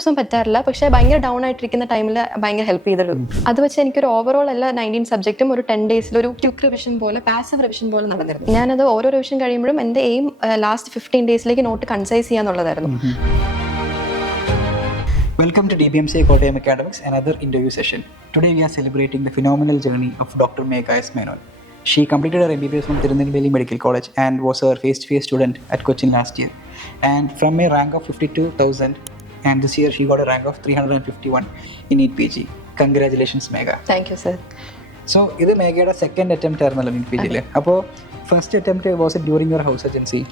ദിവസവും പറ്റാറില്ല, പക്ഷേ ഭയങ്കര ഡൗൺ ആയിട്ടിരിക്കുന്ന ടൈമിൽ ഭയങ്കര ഹെൽപ്പ് ചെയ്തുള്ളൂ. അത് വെച്ച് എനിക്കൊരു ഓവറോൾ എല്ലാ 19 സബ്ജക്റ്റും ഒരു 10 ഡേയ്സിൽ ഒരു ക്വിക്ക് റിവിഷൻ പോലെ, പാസീവ് റിവിഷൻ പോലെ നടന്നിരുന്നു. ഞാനത് ഓരോ റിവിഷൻ കഴിയുമ്പോഴും എൻ്റെ എയിം ലാസ്റ്റ് 15 ഡേയ്സിലേക്ക് നോട്ട് കൺസൈസ് ചെയ്യാന്നുള്ളതായിരുന്നു. Welcome to DBMC Kottayam Academics, another interview session. Today we are celebrating the phenomenal journey of Dr. Megha S. Menon. She completed her MBBS from Tirunelveli Medical College and was her face-to-face student at Cochin last year. And from a rank of 52,000, and this year she got a rank of 351 in NEET PG. Congratulations, Megha. Thank you, sir. So, this is Megha's second attempt at NEET PG. So, first attempt was it during your house agency?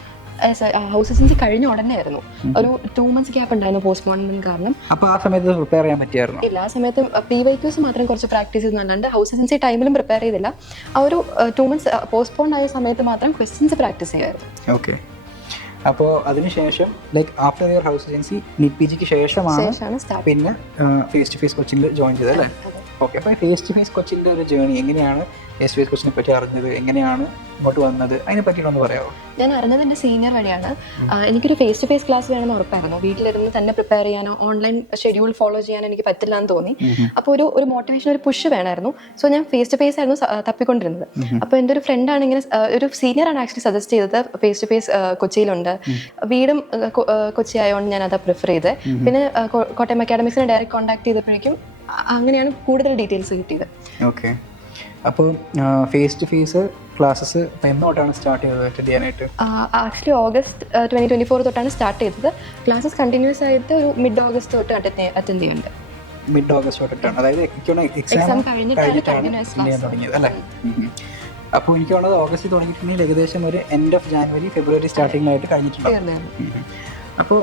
House agency കഴിഞ്ഞ ഉടനെ ആയിരുന്നു. ഒരു 2 months gap ഉണ്ടായിരുന്നു postponement കാരണം. അപ്പോൾ ആ സമയത്ത് prepare ചെയ്യാൻ പറ്റിയായിരുന്നു? ഇല്ല, ആ സമയത്ത് PYQs മാത്രം കുറച്ച് പ്രാക്ടീസ് ചെയ്തല്ലാണ്ട് ഹൗസ് ഏജൻസി ടൈമിലും പ്രിപ്പയർ ചെയ്തില്ല. ആ ഒരു 2 months പോസ്റ്റ്പോൺ ആയ സമയത്ത് മാത്രം ക്വസ്റ്റ്യൻസ് പ്രാക്ടീസ് ചെയ്യായിരുന്നു. ഓക്കെ. അപ്പോൾ അതിനുശേഷം like after your house agency NEET PGക്ക് ശേഷമാണ് പിന്നെ ഫേസ് ടു ഫേസ് കോച്ചിങ്ങിൽ ജോയിൻ ചെയ്തത് അല്ലേ? ഓക്കെ. അപ്പോൾ ഫേസ് ടു ഫേസ് കോച്ചിൻ്റെ ഒരു ജേർണി എങ്ങനെയാണ്, ഫേസ് ടു ഫേസ് കോച്ചിനെ പറ്റി അറിഞ്ഞത്, എങ്ങനെയാണ് ഇങ്ങോട്ട് വന്നത്, അതിനെ പറ്റിയിട്ടൊന്ന് പറയാമോ? ഞാൻ അറിഞ്ഞത് എൻ്റെ സീനിയർ വഴിയാണ്. എനിക്കൊരു ഫേസ് ടു ഫേസ് ക്ലാസ് വേണമെന്ന് ഉറപ്പായിരുന്നു. വീട്ടിലിരുന്ന് തന്നെ പ്രിപ്പയർ ചെയ്യാനോ ഓൺലൈൻ ഷെഡ്യൂൾ ഫോളോ ചെയ്യാനോ എനിക്ക് പറ്റില്ല എന്ന് തോന്നി. അപ്പോൾ ഒരു മോട്ടിവേഷൻ, ഒരു പുഷ് വേണമായിരുന്നു. സോ ഞാൻ ഫേസ് ടു ഫേസ് ആയിരുന്നു തപ്പിക്കൊണ്ടിരുന്നത്. അപ്പോൾ എൻ്റെ ഒരു ഫ്രണ്ടാണ് ഇങ്ങനെ, ഒരു സീനിയറാണ് ആക്ച്വലി സജസ്റ്റ് ചെയ്തത് ഫേസ് ടു ഫേസ് കൊച്ചിയിലുണ്ട്. വീടും കൊച്ചി ആയതുകൊണ്ട് ഞാൻ അതാ പ്രിഫർ ചെയ്തത്. പിന്നെ കോട്ടയം അക്കാഡമിക്സിനെ ഡയറക്റ്റ് കോൺടാക്ട് ചെയ്തപ്പോഴേക്കും അങ്ങനെയാണ് കൂടുതൽ ഡീറ്റെയിൽസ് കിട്ടിയത്. ഓക്കെ. അപ്പോൾ ഫേസ് ടു ഫേസ് ക്ലാസ്സസ് എന്നോട്ടാണ് സ്റ്റാർട്ട് ചെയ്തത് അറ്റൻഡ് ചെയ്യാനായിട്ട്? ആക്ച്വലി ഓഗസ്റ്റ് 2024 തൊട്ടാണ് സ്റ്റാർട്ട് ചെയ്തത്. ക്ലാസ്സസ് കണ്ടിന്യൂസ് ആയിട്ട് ഒരു മിഡ് ഓഗസ്റ്റ് തൊട്ട് അറ്റൻഡ് ചെയ്യുന്നുണ്ട്. മിഡ് ഓഗസ്റ്റ് തൊട്ടിട്ടാണ്, അതായത് എക്സാം കഴിഞ്ഞിട്ടാണ് ചെയ്യാൻ തുടങ്ങിയത് അല്ലേ? അപ്പോൾ എനിക്ക് വേണ്ടത് ഓഗസ്റ്റ് തുടങ്ങിയിട്ടുണ്ടെങ്കിൽ ഏകദേശം ഒരു എൻഡ് ഓഫ് ജാനുവരി ഫെബ്രുവരി സ്റ്റാർട്ടിങ്ങിലായിട്ട് കഴിഞ്ഞിട്ടുണ്ടാവും. അപ്പോൾ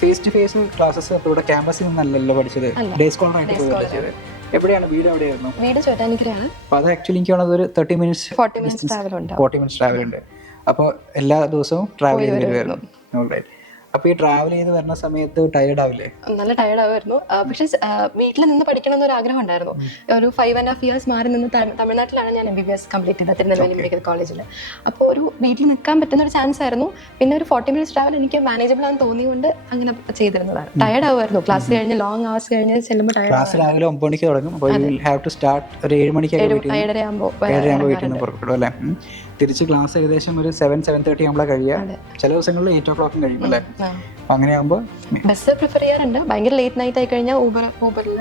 ഫേസ് ടു ഫേസ് ക്ലാസ്സസ് അപ്പോൾ ഇവിടെ ക്യാമ്പസിൽ നിന്നല്ലല്ലോ പഠിച്ചത്, ഡേ സ്കോളറായിട്ട് പോയി പഠിച്ചത്. എവിടെയാണ് വീട്? എവിടെയായിരുന്നു? വീട് ചോറ്റാനിക്കരയാണ്. അപ്പോൾ അത് ആക്ച്വലി എനിക്ക് വേണ്ടത് ഒരു 40 minutes ട്രാവൽ ഉണ്ട്. അപ്പോൾ എല്ലാ ദിവസവും ട്രാവൽ ചെയ്ത് വരുമായിരുന്നു. ഓൾറൈറ്റ്. അപ്പോൾ ഈ ട്രാവൽ ചെയ്ത് വരുന്ന സമയത്ത് ടയേർഡ് ആവില്ലേ? നല്ല ടയേർഡ് ആവുമായിരുന്നു. പക്ഷെ വീട്ടിൽ നിന്ന് പഠിക്കണം എന്നൊരു ആഗ്രഹം ഉണ്ടായിരുന്നു. ഒരു 5.5 years മാറി നിന്ന് തമിഴ്നാട്ടിലാണ് ഞാൻ MBBS കംപ്ലീറ്റ് ചെയ്തത്, തിരുനെൽവേലി മെഡിക്കൽ കോളേജിൽ. അപ്പോൾ ഒരു വീട്ടിൽ നിൽക്കാൻ പറ്റുന്ന ഒരു ചാൻസ് ആയിരുന്നു. പിന്നെ ഒരു 40 minutes ട്രാവൽ എനിക്ക് മാനേജബിൾ ആണെന്ന് തോന്നിയുകൊണ്ട് അങ്ങനെ ചെയ്തിരുന്നതാണ്. ടയേർഡ് ആവുമായിരുന്നു. ക്ലാസ് കഴിഞ്ഞ് ലോങ് അവേഴ്സ് കഴിഞ്ഞ് ചെല്ലുമ്പോൾ ക്ലാസ് രാവിലെ 9 മണിക്ക് തുടങ്ങും. അപ്പോൾ you will have to start ഒരു 7 മണിക്ക് 7:30 ആകുമ്പോൾ വീട്ടിൽ നിന്ന് പുറപ്പെടും അല്ലേ? തിരിച്ച് ക്ലാസ് ഏകദേശം ഒരു 7-7:30 ആകുമ്പോഴാണ് കഴിയുക. ചില ദിവസങ്ങളിൽ 8 o'clock കഴിയും അല്ലേ? അങ്ങനെയാകുമ്പോൾ ബസ് പ്രിഫർ ചെയ്യാറുണ്ട്. ഭയങ്കര ലേറ്റ് നൈറ്റ് ആയി കഴിഞ്ഞാൽ ഊബറിൽ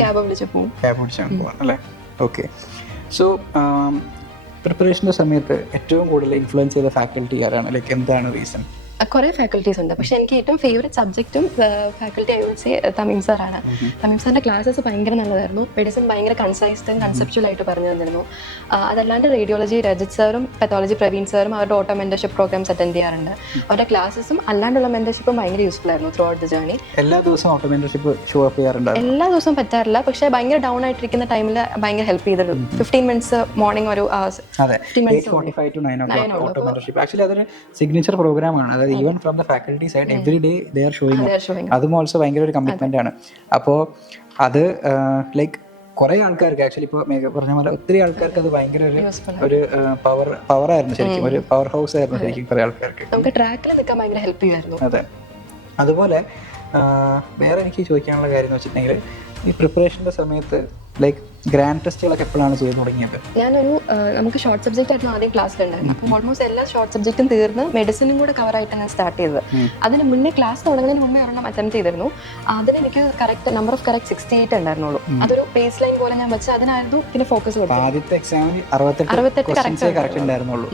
ക്യാബ് വിളിച്ചാണ് പോകാം അല്ലേ? ഓക്കെ. സോ പ്രിപ്പറേഷൻ്റെ സമയത്ത് ഏറ്റവും കൂടുതൽ ഇൻഫ്ലുവൻസ് ചെയ്ത ഫാക്കൽറ്റി ആരാണ്? ലൈക്ക് എന്താണ് റീസൺ? കുറേ ഫാക്കൽറ്റീസ് ഉണ്ട്, പക്ഷെ എനിക്ക് ഏറ്റവും ഫേവറേറ്റ് സബ്ജക്റ്റും faculty I would say Thameem സാറാണ്. തമീം സാറിൻ്റെ ക്ലാസ്സസ് ഭയങ്കര നല്ലതായിരുന്നു. മെഡിസിൻ ഭയങ്കര കൺസൈസ്ഡ് കൺസെപ്ച്വൽ ആയിട്ട് പറഞ്ഞു തന്നിരുന്നു. അതല്ലാണ്ട് റേഡിയോളജി രജിത് സാറും പെത്തോളജി പ്രവീൺ സാറും അവരുടെ ഓട്ടോ മെന്റർഷിപ്പ് പ്രോഗ്രാംസ് അറ്റൻഡ് ചെയ്യാറുണ്ട്. അവരുടെ ക്ലാസ്സസും അല്ലാണ്ടുള്ള മെന്റർഷിപ്പും ഭയങ്കര യൂസ്ഫുൾ ആയിരുന്നു ത്രൂ ഔട്ട് ദ ജേർണി. എല്ലാ ദിവസവും ഓട്ടോ മെന്റർഷിപ്പ് ഷോ അപ്പ് ചെയ്യാറുണ്ട്? എല്ലാ ദിവസവും പറ്റാറില്ല, പക്ഷേ ഭയങ്കര ഡൗൺ ആയിട്ടിരിക്കുന്ന ടൈമിൽ ഭയങ്കര ഹെൽപ്പ് ചെയ്തുള്ളൂ. 15 minutes മോർണിംഗ് ഒരു 8:45 to 9 o'clock auto mentorship. Actually അതൊരു സിഗ്നേച്ചർ പ്രോഗ്രാമാണ്. Even from the faculty side every day they are showing. അതും ഓൾസോ ഭയങ്കര ഒരു കമ്മിറ്റ്മെന്റ് ആണ്. അപ്പോൾ അത് ലൈക്ക് കുറേ ആൾക്കാർക്ക് ആക്ച്വലി ഇപ്പോൾ പറഞ്ഞ പോലെ ഒത്തിരി ആൾക്കാർക്ക് അത് ഭയങ്കര ഒരു പവർ ആയിരുന്നു, ശരിക്കും ഒരു പവർ ഹൗസ് ആയിരുന്നു ശരിക്കും കുറേ ആൾക്കാർക്ക്. നമുക്ക് ട്രാക്കിൽ നിൽക്കാൻ ഭയങ്കര ഹെൽപ്പ് ചെയ്യുമായിരുന്നു. അതെ. അതുപോലെ വേറെ എനിക്ക് ചോദിക്കാനുള്ള കാര്യം എന്ന് വെച്ചിട്ടുണ്ടെങ്കിൽ ഈ പ്രിപ്പറേഷൻ്റെ സമയത്ത് ലൈക്ക് ഗ്രാൻഡ് ടെസ്റ്റുകളൊക്കെ എപ്പോഴാണ് ചെയ്ത് തുടങ്ങിയത്? ഞാനൊരു നമുക്ക് ഷോർട്ട് സബ്ജക്റ്റ് ആയിരുന്നു ആദ്യം ക്ലാസ്സിലുണ്ടായിരുന്നു. അപ്പോൾ ഓൾമോസ്റ്റ് എല്ലാ ഷോർട്ട് സബ്ജക്റ്റും തീർന്ന് മെഡിസിനും കൂടെ കവർ ആയിട്ടാണ് ഞാൻ സ്റ്റാർട്ട് ചെയ്തത്. അതിന് മുന്നേ ക്ലാസ് തുടങ്ങുന്നതിന് മുന്നേ ഒരെണ്ണം അറ്റംപ്റ്റ് ചെയ്തിരുന്നു. അതിന് എനിക്ക് കറക്റ്റ് നമ്പർ ഓഫ് കറക്റ്റ് 68 ഉണ്ടായിരുന്നുള്ളൂ. അതൊരു ബേസ് ലൈൻ പോലെ ഞാൻ വെച്ച് അതിനായിരുന്നു പിന്നെ ഫോക്കസ് കൊടുത്തത്. ആദ്യത്തെ എക്സാമിന് 68 കറക്റ്റ് ഉണ്ടായിരുന്നുള്ളൂ.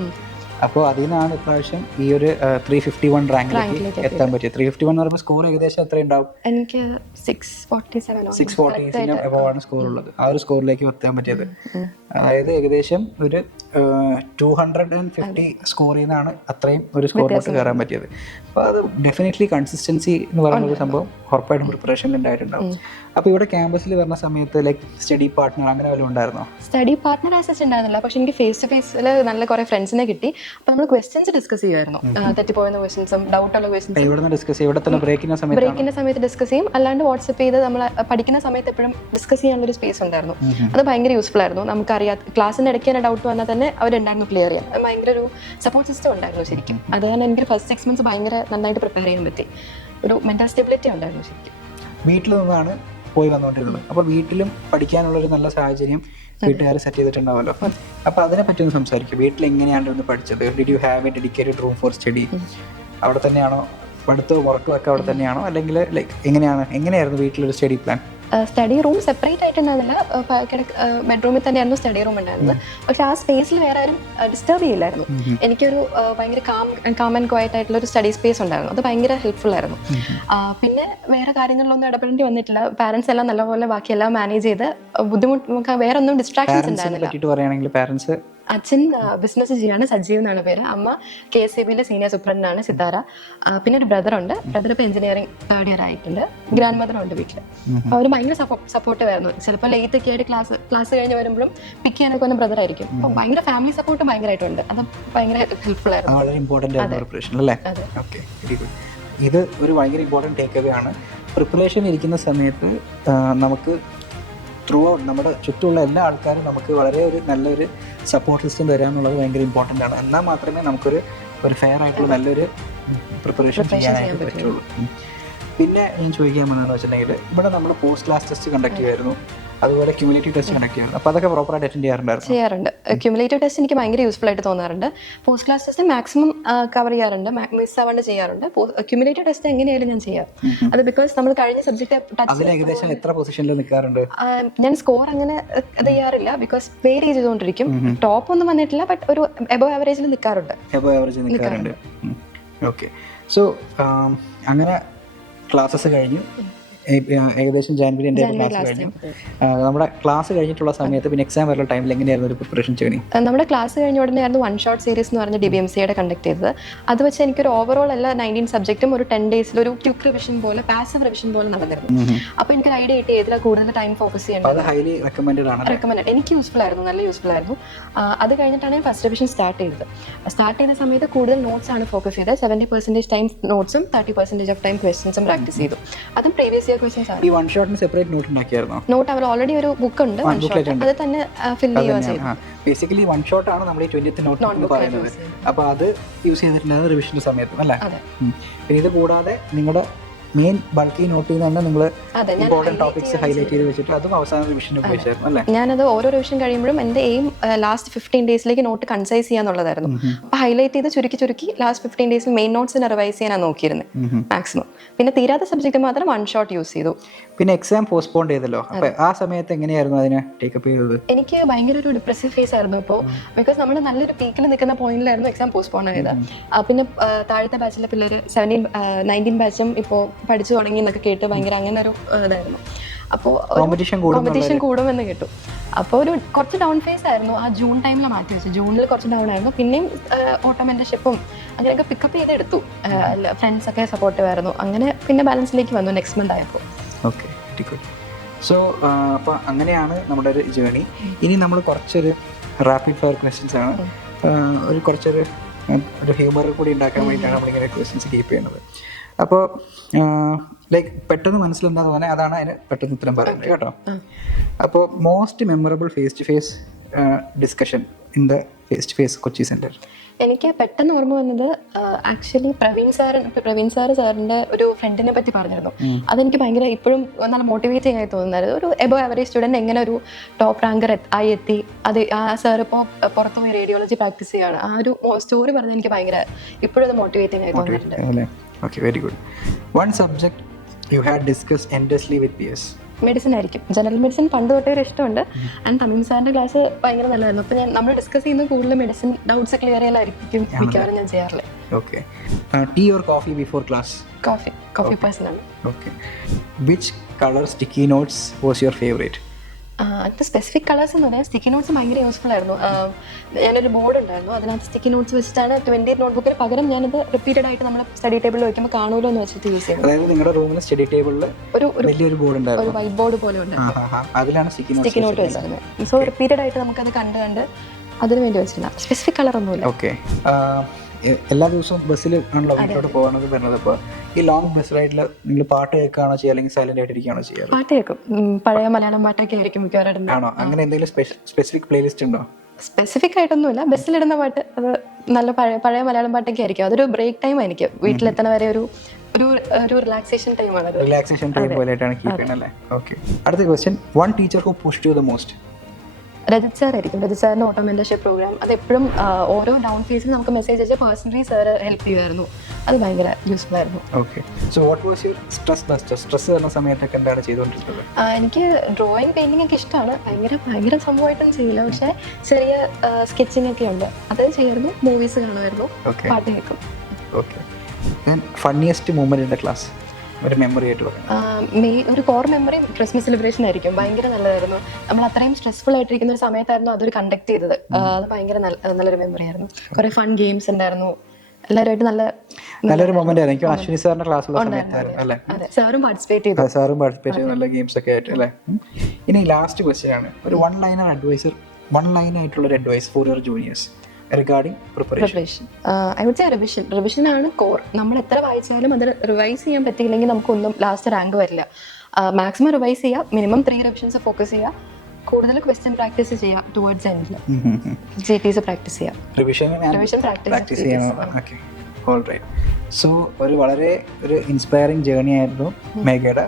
അപ്പോൾ അതിനാണ് ഇപ്രാവശ്യം ഈ ഒരു 351 റാങ്കിലേക്ക് എത്താൻ പറ്റിയത്. 351 എന്ന് പറയുമ്പോൾ സ്കോർ ഏകദേശം എത്ര ഉണ്ടാവും? എനിക്ക് 640 എബോവാണ് സ്കോർ ഉള്ളത്. ആ ഒരു സ്കോറിലേക്ക് എത്താൻ പറ്റിയത്. അതായത് ഏകദേശം ഒരു 250 സ്കോർ ചെയ്യുന്നതാണ് അത്രയും ഒരു സ്കോറിലോട്ട് കയറാൻ പറ്റിയത്. അപ്പോൾ അത് ഡെഫിനറ്റ്ലി കൺസിസ്റ്റൻസി എന്ന് പറയുന്ന ഒരു സംഭവം ഉറപ്പായിട്ടും പ്രിപ്പറേഷനിൽ ഉണ്ടായിട്ടുണ്ടാവും. അപ്പോൾ ഇവിടെ ക്യാമ്പസിൽ വരുന്ന സമയത്ത് ലൈക്ക് സ്റ്റഡി പാർട്ട്ണർ അങ്ങനെ വല്ലതും ഉണ്ടായിരുന്നോ? സ്റ്റഡി പാർട്ട്ണർ ആസ് ഉണ്ടായിരുന്നില്ല, പക്ഷെ എനിക്ക് ഫേസ് ടു ഫേസിൽ നല്ല കുറേ ഫ്രണ്ട്സിനെ കിട്ടി. അപ്പോൾ നമ്മൾ ക്വസ്റ്റ്യൻസ് ഡിസ്കസ് ചെയ്യുമായിരുന്നു. തെറ്റിപ്പോകുന്ന ക്വസ്റ്റ്യൻസും ഡൗട്ടുള്ള ക്വസ്റ്റ്യൻസും ഇവിടെ ഡിസ്കസ് ചെയ്യും. ഇവിടെ തന്നെ ബ്രേക്കിൻ്റെ സമയത്ത് ഡിസ്കസ് ചെയ്യും. അല്ലാണ്ട് വാട്സപ്പ് ചെയ്ത് നമ്മൾ പഠിക്കുന്ന സമയത്ത് എപ്പോഴും ഡിസ്കസ് ചെയ്യാനുള്ളൊരു സ്പേസ് ഉണ്ടായിരുന്നു. അത് ഭയങ്കര യൂസ്ഫുൾ ആയിരുന്നു. നമുക്കറിയാം ക്ലാസ്സിൻ്റെ ഇടയ്ക്ക് തന്നെ ഡൗട്ട് വന്നാൽ തന്നെ അവരുണ്ടായിരുന്നു ക്ലിയർ ചെയ്യാൻ. അത് ഭയങ്കര ഒരു സപ്പോർട്ട് സിസ്റ്റം ഉണ്ടായിരുന്നു ശരിക്കും. അത് കാരണം എനിക്ക് ഫസ്റ്റ് 6 months ഭയങ്കര നന്നായിട്ട് പ്രിപ്പയർ ചെയ്യാൻ പറ്റി. ഒരു മെന്റൽ സ്റ്റെബിലിറ്റി ഉണ്ടായിരുന്നു ശരിക്കും. വീട്ടിൽ നിന്നാണ് പോയി വന്നുകൊണ്ടിരുന്നത്. അപ്പോൾ വീട്ടിലും പഠിക്കാനുള്ളൊരു നല്ല സാഹചര്യം വീട്ടുകാർ സെറ്റ് ചെയ്തിട്ടുണ്ടാവുമല്ലോ. അപ്പോൾ അതിനെ പറ്റി ഒന്ന് സംസാരിക്കും. വീട്ടിൽ എങ്ങനെയാണ് ഒന്ന് പഠിച്ചത്? Did you have A dedicated room for study? അവിടെ തന്നെയാണോ പഠിത്തവും ഉറക്കവും ഒക്കെ അവിടെ തന്നെയാണോ, അല്ലെങ്കിൽ ലൈക്ക് എങ്ങനെയായിരുന്നു വീട്ടിലൊരു study plan? Study room separate ആയിട്ടുണ്ടായിരുന്നില്ല, ബെഡ്റൂമിൽ തന്നെയായിരുന്നു സ്റ്റഡി റൂം ഉണ്ടായിരുന്നത്. പക്ഷെ ആ സ്പേസിൽ വേറെ ആരും ഡിസ്റ്റർബ് ചെയ്യില്ലായിരുന്നു. എനിക്കൊരു ഭയങ്കര കാം ആൻഡ് ക്വയറ്റ് ആയിട്ടുള്ള ഒരു സ്റ്റഡി സ്പേസ് ഉണ്ടായിരുന്നു. അത് ഭയങ്കര ഹെൽപ്ഫുൾ ആയിരുന്നു. പിന്നെ വേറെ കാര്യങ്ങളിലൊന്നും ഇടപെടേണ്ടി വന്നിട്ടില്ല. പാരന്റ്സ് എല്ലാം നല്ലപോലെ ബാക്കിയെല്ലാം മാനേജ് ചെയ്ത് ബുദ്ധിമുട്ട് വേറെ ഒന്നും ഡിസ്ട്രാക്ഷൻസ് ഉണ്ടായിരുന്നില്ല. അച്ഛൻ ബിസിനസ് ചെയ്യാണ്, സജീവ് എന്നാണ് പേര്. അമ്മ KSEBിലെ സീനിയർ സൂപ്രണ്ടാണ്, സിതാര. പിന്നെ ഒരു ബ്രദറുണ്ട്. ബ്രദർ ഇപ്പോൾ എഞ്ചിനീയറിംഗ് 3rd ഇയർ ആയിട്ടുണ്ട്. ഗ്രാൻഡ് മദറുണ്ട് വീട്ടിൽ. അവർ ഭയങ്കര സപ്പോർട്ടീവ് ആയിരുന്നു. ചിലപ്പോൾ ലേറ്റ് ഒക്കെ ആയിട്ട് ക്ലാസ് കഴിഞ്ഞ് വരുമ്പോഴും പിക്ക് ചെയ്യാനൊക്കെ വന്ന ബ്രദർ ആയിരിക്കും. അപ്പോൾ ഭയങ്കര ഫാമിലി സപ്പോർട്ട് ഭയങ്കരമായിട്ടുണ്ട്. അത് ഭയങ്കര ഹെൽപ്ഫുൾ ആയിരുന്നു. വളരെ ഇമ്പോർട്ടൻ്റ് ആയിരുന്നു പ്രിപ്പറേഷൻ അല്ലേ? Okay, very good. ഇത് ഒരു ഭയങ്കര ഇമ്പോർട്ടൻറ്റ് ടേക്ക് അവേ ആണ്. പ്രിപ്പറേഷൻ ഇരിക്കുന്ന സമയത്ത് നമുക്ക് ത്രൂ ഔട്ട് നമ്മുടെ ചുറ്റുമുള്ള എല്ലാ ആൾക്കാരും നമുക്ക് വളരെ നല്ലൊരു സപ്പോർട്ട് സിസ്റ്റം തരിക എന്നുള്ളത് ഭയങ്കര ഇമ്പോർട്ടൻ്റ് ആണ്. എന്നാൽ മാത്രമേ നമുക്കൊരു ഫെയർ ആയിട്ടുള്ള നല്ലൊരു പ്രിപ്പറേഷൻ ചെയ്യാനായിട്ട് പറ്റുള്ളൂ. പിന്നെ ഞാൻ ചോദിക്കാൻ വന്നതെന്ന് വെച്ചിട്ടുണ്ടെങ്കിൽ, ഇവിടെ നമ്മൾ പോസ്റ്റ് ക്ലാസ് ടെസ്റ്റ് കണ്ടക്ട് ചെയ്യുമായിരുന്നു, അതുപോലെ ക്യുമുലേറ്റീവ് ടെസ്റ്റ് കണ്ടക്ട് ചെയ്യുമായിരുന്നു. അപ്പോൾ അതൊക്കെ പ്രോപ്പറായിട്ട് അറ്റൻഡ് ചെയ്യാറുണ്ട്. ക്യുമുലേറ്റീവ് ടെസ്റ്റ് എനിക്ക് ഭയങ്കര യൂസ്ഫുൾ ആയിട്ട് തോന്നാറുണ്ട്. Post class test maximum cover ചെയ്യാറുണ്ട്, മിസ് ആവാണ്ട് ചെയ്യാറുണ്ട്. ക്യുമുലേറ്റീവ് ടെസ്റ്റ് എങ്ങനെയായാലും ഞാൻ ചെയ്യാം. അത് ബിക്കോസ് നമ്മൾ കഴിഞ്ഞ സബ്ജക്റ്റ് ഏകദേശം എത്ര പൊസിഷനിൽ നിൽക്കാറുണ്ട്? ഞാൻ സ്കോർ അങ്ങനെ ഇത് ചെയ്യാറില്ല, ബിക്കോസ് വേരി ചെയ്തുകൊണ്ടിരിക്കും. ടോപ്പ് ഒന്നും വന്നിട്ടില്ല, ബട്ട് ഒരു എബോ ആവറേജിൽ നിൽക്കാറുണ്ട്. ഓക്കെ, സോ അങ്ങനെ ക്ലാസ്സസ് കഴിഞ്ഞു. ഏകദേശം ജാനുവരി എൻ്റെ ക്ലാസ് കഴിഞ്ഞു. നമ്മുടെ ക്ലാസ് കഴിഞ്ഞിട്ടുള്ള സമയത്ത് പിന്നെ എക്സാം വരുന്ന ടൈമിൽ എങ്ങനെയായിരുന്നു ഒരു പ്രിപ്പറേഷൻ ജേർണി? നമ്മുടെ ക്ലാസ് കഴിഞ്ഞ ഉടനെ ആയിരുന്നു 1 ഷോട്ട് സീരീസ് എന്ന് പറഞ്ഞ DBMCയുടെ കണ്ടക്ട് ചെയ്തത്. അത് വെച്ച് എനിക്കൊരു ഓവറോൾ എല്ലാ 19 സബ്ജക്റ്റും ഒരു 10 ഡേയ്സിൽ ഒരു ക്വിക്ക് റിവിഷൻ പോലെ, പാസീവ് റിവിഷൻ പോലെ നടന്നിരുന്നു. അപ്പോൾ എനിക്കൊരു ഐഡിയ കിട്ടി ഏതിലാണ് കൂടുതൽ ടൈം ഫോക്കസ് ചെയ്യേണ്ടത്. റെക്കമെൻഡഡ്, എനിക്ക് യൂസ്ഫുൾ ആയിരുന്നു, നല്ല യൂസ്ഫുൾ ആയിരുന്നു. അത് കഴിഞ്ഞിട്ടാണ് ഞാൻ ഫസ്റ്റ് റിവിഷൻ സ്റ്റാർട്ട് ചെയ്ത സമയത്ത് കൂടുതൽ നോട്ട്സ് ആണ് ഫോക്കസ് ചെയ്തത്. 70% ടൈം നോട്ട്സും 30% ഓഫ് ടൈം ക്വസ്റ്റ്യൻസും പ്രാക്ടീസ് ചെയ്തു. അതും പ്രീവിയസ് ഈ വൺ ഷോട്ടിന് സെപ്പറേറ്റ് നോട്ട് ഉണ്ടാക്കിയായിരുന്നോ? നോട്ട് അവർ ഓൾറെഡി ഒരു ബുക്ക് ഉണ്ട്, അത് തന്നെ ഫിൽ ചെയ്യുക ചെയ്തു. ബേസിക്കലി വൺ ഷോട്ട് ആണ് നമ്മൾ ഈ 20th നോട്ട് എന്ന് പറയുന്നത്. അപ്പോൾ അത് യൂസ് ചെയ്തിട്ടുണ്ടായിരുന്നു റിവിഷന്റെ സമയത്ത് അല്ലേ? പിന്നെ ഇത് കൂടാതെ നിങ്ങളുടെ മെയിൻ ബൾക്കി നോട്ട് ചെയ്ത് തന്നെ നിങ്ങൾ ഇമ്പോർട്ടന്റ് ടോപ്പിക്സ് ഹൈലൈറ്റ് ചെയ്ത് വെച്ചിട്ട് അതും അവസാന റിവിഷന് ഉപയോഗിച്ചായിരുന്നു അല്ലേ? ഞാനത് ഓരോ റിവിഷൻ കഴിയുമ്പോഴും എൻ്റെ എയിം ലാസ്റ്റ് 15 ഡേയ്സിലേക്ക് നോട്ട് കൺസൈസ് ചെയ്യാന്നുള്ളതായിരുന്നു. അപ്പോൾ ഹൈലൈറ്റ് ചെയ്ത് ചുരുക്കി ലാസ്റ്റ് 15 ഡേയ്സിൽ മെയിൻ നോട്ട്സിനെ റിവൈസ് ചെയ്യാനാണ് നോക്കിയിരുന്നത് മാക്സിമം. പിന്നെ തീരാത്ത സബ്ജക്റ്റ് മാത്രം 1 ഷോട്ട് യൂസ് ചെയ്തു. പിന്നെ എക്സാം പോസ്റ്റ്പോൺ ചെയ്തല്ലോ, അപ്പോൾ ആ സമയത്ത് എങ്ങനെയായിരുന്നു അതിനെ ടേക്കപ്പ് ചെയ്തത്? എനിക്ക് ഭയങ്കര ഒരു ഡിപ്രസീവ് ഫേസ് ആയിരുന്നു ഇപ്പോൾ, ബിക്കോസ് നമ്മൾ നല്ലൊരു പീക്കിൽ നിൽക്കുന്ന പോയിന്റിലായിരുന്നു എക്സാം പോസ്റ്റ്പോൺ ആയത്. പിന്നെ താഴത്തെ ബാച്ചിലെ പിള്ളേർ 19 ബാച്ചും ഇപ്പോൾ പഠിച്ചു തുടങ്ങി എന്നൊക്കെ കേട്ട് ഭയങ്കര അങ്ങനെ ഒരു ഇതായിരുന്നു. അപ്പോൾ കോമ്പറ്റീഷൻ കൂടുമെന്ന് കേട്ടു. അപ്പോൾ കുറച്ച് ഡൗൺ ഫേസ് ആയിരുന്നു. ആ ജൂൺ ടൈമിൽ മാറ്റി വെച്ചു. ജൂണിൽ കുറച്ച് ഡൗൺ ആയിരുന്നു. പിന്നെയും ഓട്ടോ മെന്റർഷിപ്പും അങ്ങനെയൊക്കെ പിക്കപ്പ് ചെയ്തെടുത്തു. ഫ്രണ്ട്സൊക്കെ സപ്പോർട്ടീവ് ആയിരുന്നു. അങ്ങനെ പിന്നെ ബാലൻസിലേക്ക് വന്നു നെക്സ്റ്റ് മന്ത് ആയപ്പോൾ. Okay, very good. സോ അപ്പോൾ അങ്ങനെയാണ് നമ്മുടെ ഒരു ജേർണി. ഇനി നമ്മൾ കുറച്ചൊരു റാപ്പിഡ് ഫയർ ക്വസ്റ്റ്യൻസ് ആണ്, കുറച്ചൊരു ഹ്യൂമർ കൂടി ഉണ്ടാക്കാൻ വേണ്ടിയിട്ടാണ് നമ്മളിങ്ങനെ ക്വസ്റ്റ്യൻസ് കീപ്പ് ചെയ്യുന്നത്. അപ്പോൾ ലൈക്ക് പെട്ടെന്ന് മനസ്സിലെന്താ തോന്നുന്നത് അതാണ് അതിന് പെട്ടെന്ന് ഉത്തരം പറയുന്നത് കേട്ടോ. അപ്പോൾ most memorable face to face discussion in the face to face Kochi centre? എനിക്ക് പെട്ടെന്ന് ഓർമ്മ വന്നത് ആക്ച്വലി പ്രവീൺ സാറിൻ്റെ ഒരു ഫ്രണ്ടിനെ പറ്റി പറഞ്ഞിരുന്നു. അതെനിക്ക് ഭയങ്കര ഇപ്പോഴും നല്ല മോട്ടിവേറ്റിംഗ് ആയി തോന്നുന്നത്. ഒരു എബോ ആവറേജ് സ്റ്റുഡൻറ്റ് എങ്ങനെ ഒരു ടോപ്പ് റാങ്കർ ആയി എത്തി. അത് ആ സാർ ഇപ്പോൾ പുറത്ത് പോയി റേഡിയോളജി പ്രാക്ടീസ് ചെയ്യുകയാണ്. ആ ഒരു സ്റ്റോറി പറഞ്ഞാൽ എനിക്ക് ഭയങ്കര ഇപ്പോഴും അത് മോട്ടിവേറ്റിംഗ് ആയി തോന്നിയിട്ടുണ്ട്. Okay, very good. One subject you had discussed endlessly with peers? Medicine ആയിരിക്കും. ജനറൽ മെഡിസിൻ പണ്ട് തൊട്ടേ ഒരു ഇഷ്ടമുണ്ട്. ആൻഡ് തമിഴ് സാറിൻ്റെ ക്ലാസ് ഭയങ്കര നല്ലതായിരുന്നു. അപ്പോൾ നമ്മൾ ഡിസ്കസ് ചെയ്യുന്നത് കൂടുതൽ മെഡിസിൻ ഡൗട്ട്സ് ക്ലിയർ ചെയ്യാനായിരിക്കും മിക്കവാറും ഞാൻ ചെയ്യാറില്ല. Okay, tea or coffee before class? Coffee person ആണ്. Okay, which colour sticky notes was your favourite? അതിൻ്റെ സ്പെസിഫിക് കളേഴ്സ് എന്ന് പറഞ്ഞാൽ സ്റ്റിക്കി നോട്ട്സ് ഭയങ്കര യൂസ്ഫുൾ ആയിരുന്നു. ഞാനൊരു ബോർഡ് ഉണ്ടായിരുന്നു, അതിനകത്ത് സ്റ്റിക്കി നോട്ട്സ് വെച്ചിട്ടാണ് 20 നോട്ട്ബുക്കിന് പകരം ഞാനത് റിപ്പീറ്റഡ് ആയിട്ട് നമ്മൾ സ്റ്റഡി ടേബിളിൽ വയ്ക്കുമ്പോൾ കാണുമല്ലോ എന്ന് വെച്ചിട്ട് യൂസ് ചെയ്യുന്നത്. അതായത് നിങ്ങളുടെ റൂമിൽ സ്റ്റഡി ടേബിളിൽ ഒരു വലിയൊരു ബോർഡ് ഉണ്ടായിരുന്നു, ഒരു വൈറ്റ് ബോർഡ് പോലെ ഉണ്ട്, അതിലാണ് സ്റ്റിക്കി നോട്ട് വെച്ചിരുന്നത്. സോ റിപ്പീറ്റഡ് ആയിട്ട് നമുക്കത് കണ്ട് അതിന് വേണ്ടി വെച്ചിട്ടില്ല. സ്പെസിഫിക് കളർ ഒന്നുമില്ല. ഓക്കെ, എല്ലാ ദിവസവും ബസ്സിൽ ആണല്ലോ വീട്ടിലോട്ട് പോകാനൊക്കെ വരുന്നത്. അപ്പോൾ ഈ ലോങ് ബസ് റൈഡിൽ നിങ്ങൾ പാട്ട് കേൾക്കുകയാണോ ചെയ്യുക, അല്ലെങ്കിൽ സൈലന്റ് ആയിട്ട് ഇരിക്കുകയാണോ ചെയ്യുക? പാട്ട് കേൾക്കും. പഴയ മലയാളം പാട്ടൊക്കെ ആയിരിക്കും മിക്കവാറും. ആണോ? അങ്ങനെ എന്തെങ്കിലും സ്പെസിഫിക് പ്ലേലിസ്റ്റ് ഉണ്ടോ? സ്പെസിഫിക് ആയിട്ടൊന്നുമില്ല. ബസ്സിലിടുന്ന പാട്ട് അത് നല്ല പഴയ മലയാളം പാട്ടൊക്കെ ആയിരിക്കും. അതൊരു ബ്രേക്ക് ടൈം ആയിരിക്കും. വീട്ടിലെത്തണ വരെ ഒരു ഒരു ഒരു റിലാക്സേഷൻ ടൈമാണ് അത്. റിലാക്സേഷൻ ടൈം പോലെയായിട്ടാണ് കീപ്പ് ചെയ്യുന്നത് അല്ലേ? ഓക്കെ. അടുത്ത question, one teacher who pushed you the most? Rajith sir ആയിരിക്കും. രജിത് സാറിന്റെ ഓട്ടോ മെന്റർഷിപ്പ് പ്രോഗ്രാം അത് എപ്പോഴും ഓരോ ഡൗൺ ഫേസിൽ നമുക്ക് മെസ്സേജ് അയച്ചാൽ പേഴ്സണലി സാർ ഹെൽപ്പ് ചെയ്യുമായിരുന്നു. അത് ഭയങ്കര യൂസ്ഫുൾ ആയിരുന്നു. Okay. So what was your stress buster? Stress വരുന്ന സമയത്തൊക്കെ എന്താണ് ചെയ്തുകൊണ്ടിരുന്നത്? എനിക്ക് ഡ്രോയിങ് പെയിന്റിംഗ് ഒക്കെ ഇഷ്ടമാണ്. ഭയങ്കര സംഭവമായിട്ടൊന്നും ചെയ്യില്ല, പക്ഷേ ചെറിയ സ്കെച്ചിങ് ഒക്കെ ഉണ്ട്, അത് ചെയ്യായിരുന്നു. മൂവീസ് കാണുമായിരുന്നു, പാട്ട് കേൾക്കും. Okay. Funniest moment in the class, ഒരു മെമ്മറി ആയിട്ട് പറയാം. ഒരു കോർ മെമ്മറി ക്രിസ്മസ് സെലിബ്രേഷൻ ആയിരിക്കും. ഭയങ്കര നല്ലതായിരുന്നു. നമ്മൾ അത്രയും സ്ട്രെസ്ഫുൾ ആയിട്ടിരിക്കുന്ന ഒരു സമയത്തായിരുന്നു അതൊരു കണ്ടക്ട് ചെയ്തത്. അത് ഭയങ്കര നല്ലൊരു മെമ്മറി ആയിരുന്നു. കുറെ ഫൺ ഗെയിംസ് ഉണ്ടായിരുന്നു, എല്ലാവരുമായിട്ട് നല്ലൊരു മൊമെന്റ് ആയിരുന്നു. എനിക്ക് അശ്വിനി സാറിന്റെ ക്ലാസ്സുള്ള സമയത്തായിരുന്നു അല്ലേ? സാറും പാർട്ടിസിപ്പേറ്റ് ചെയ്തു. നല്ല ഗെയിംസ് ഒക്കെ ആയിട്ട് അല്ലേ? ഇനി ലാസ്റ്റ് ക്വസ്റ്റ്യൻ ആണ്, ഒരു വൺ ലൈൻ ആയിട്ടുള്ള ഒരു advice for your juniors regarding preparation. I would say revision ആണ് കോർ. നമ്മൾ എത്ര വായിച്ചാലും അത് റിവൈസ് ചെയ്യാൻ പറ്റിയില്ലെങ്കിൽ നമുക്കൊന്നും ലാസ്റ്റ് റാങ്ക് വരില്ല. മാക്സിമം റിവൈസ് ചെയ്യുക, മിനിമം 3 റിവിഷൻസ് ഫോക്കസ് ചെയ്യുക, കൂടുതൽ ക്വസ്റ്റ്യൻ പ്രാക്ടീസ് ചെയ്യുക, ടുവേർഡ്സ് എൻഡിൽ GTs പ്രാക്ടീസ് ചെയ്യുക, റിവിഷൻ പ്രാക്ടീസ് ചെയ്യുക. ഓൾറൈറ്റ്. സോ വളരെ ഒരു ഇൻസ്പയറിംഗ് ജേർണി ആയിരുന്നു മേഘയുടെ.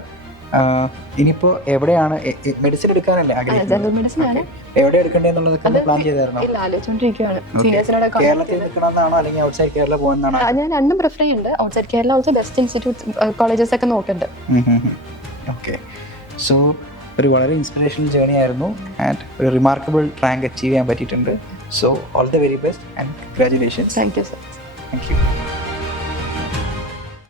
ഇനിയിപ്പോ എവിടെയാണ് മെഡിസിൻ എടുക്കാനല്ലേ ജനറൽ മെഡിസിൻ ആണ്. എവിടെ എടുക്കേണ്ടതെന്നുള്ളതൊക്കെ പ്ലാൻ ചെയ്തായിരുന്നു? കേരളത്തിൽ എടുക്കണമെന്നാണോ അല്ലെങ്കിൽ ഔട്ട്സൈഡ് കേരള പോകുന്നതാണോ? ഞാൻ രണ്ടും പ്രിഫർ ചെയ്യുന്നുണ്ട്. Outside Kerala also best institute colleges ഒക്കെ നോക്കുന്നുണ്ട്. ഓക്കെ. സോ ഒരു വളരെ ഇൻസ്പിറേഷണൽ ജേർണി ആയിരുന്നു ആൻഡ് ഒരു റിമാർക്കബിൾ റാങ്ക് അച്ചീവ് ചെയ്യാൻ പറ്റിയിട്ടുണ്ട്. So all the very best and congratulations. Thank you sir. Thank you.